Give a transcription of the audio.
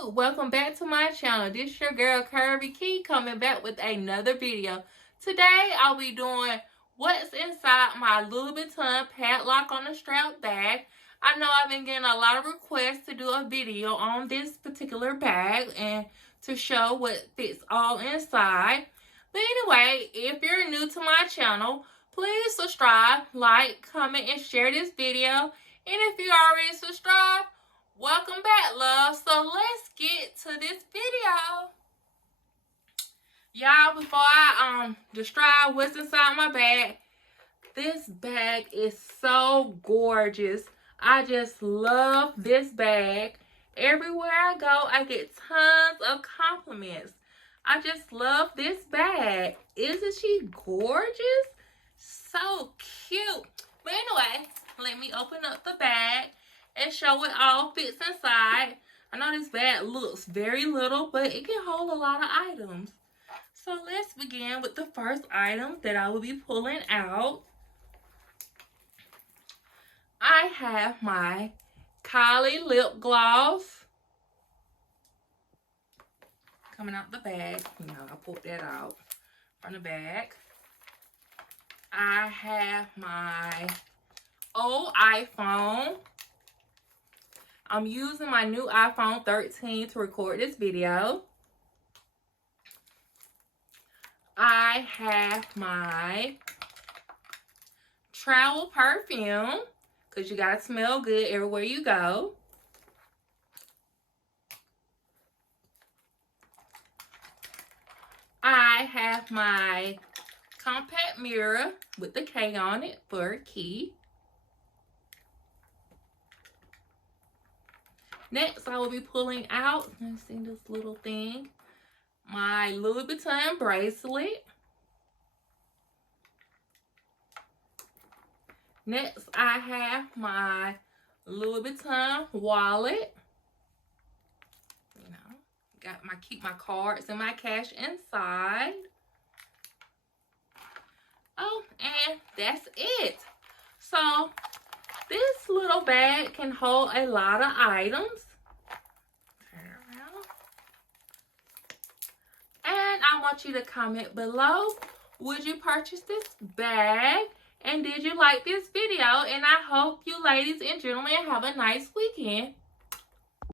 YouTube, welcome back to my channel. This is your girl Curvy Key coming back with another video. Today I'll be doing what's inside my Louis Vuitton padlock on a strap bag. I know I've been getting a lot of requests to do a video on this particular bag and to show what fits all inside. But anyway, if you're new to my channel, please subscribe, like, comment, and share this video. And if you already subscribed, welcome back, love. So let's get to this video. Y'all, before I describe what's inside my bag, this bag is so gorgeous. I just love this bag. Everywhere I go, I get tons of compliments. I just love this bag. Isn't she gorgeous? So cute. But anyway, let me open up the bag and show what all fits inside. I know this bag looks very little, but it can hold a lot of items. So let's begin with the first item that I will be pulling out. I have my Kylie lip gloss coming out the bag. You know, I pulled that out from the bag. I have my old iPhone. I'm using my new iPhone 13 to record this video. I have my travel perfume, because you gotta smell good everywhere you go. I have my compact mirror with the K on it for a key. Next, I will be pulling out, let's see this little thing, my Louis Vuitton bracelet. Next, I have my Louis Vuitton wallet. You know, keep my cards and my cash inside. Oh, and that's it. So this little bag can hold a lot of items. Turn around. And I want you to comment below, would you purchase this bag? And did you like this video? And I hope you ladies and gentlemen have a nice weekend.